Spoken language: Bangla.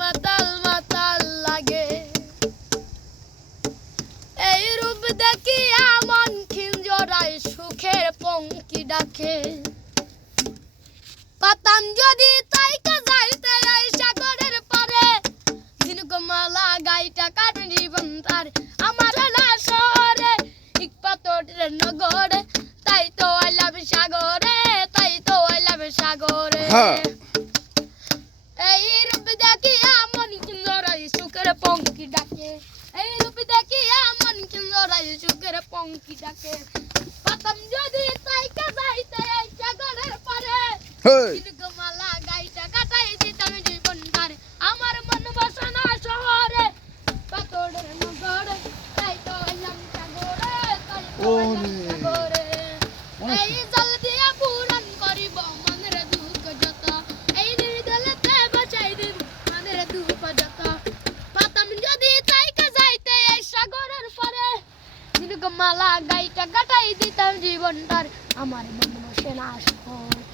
মাতাল মাতাল লাগে। এই রূপ দেখিয়া মন খিঞ্জরায় সুখের পঙ্কি ডাকে। পাতাম যদি তাইকা যাইতে এই সাগরের পারে, ঝিনুকমালা গাইটা কাটে জীবন তার। আমার না শহরে ইকপাতরের নগরে, তাই তো আইলাম সাগরে, তাই তো আইলাম সাগরে। এই রূপ দেখিয়া মন খিঞ্জরায় সুখের পঙ্কি ডাকে। এই রূপ দেখিয়া মন খিঞ্জরায় সুখের পঙ্কি ডাকে। পাতাম যদি তাইকা যাইতে এই সাগরের পারে, ঝিনুকমালা গাইটা কাটাই দিতাম জীবন তার। আমার মন বসে না শহরে পাথরের নগরে, তাই তো আইলাম সাগরে, তাই তো আইলাম সাগরে। এই জল দিয়া পূরণ করিব মনের দুঃখ যত, এই হৃদয়তে বাঁচাই দিব মনের দুঃখ যত। পাতাম যদি তাইকা যাইতে এই সাগরের পারে, ঝিনুকমালা গাইটা কাটাই দিতাম জীবন তার। আমার মন বসে না শহরে।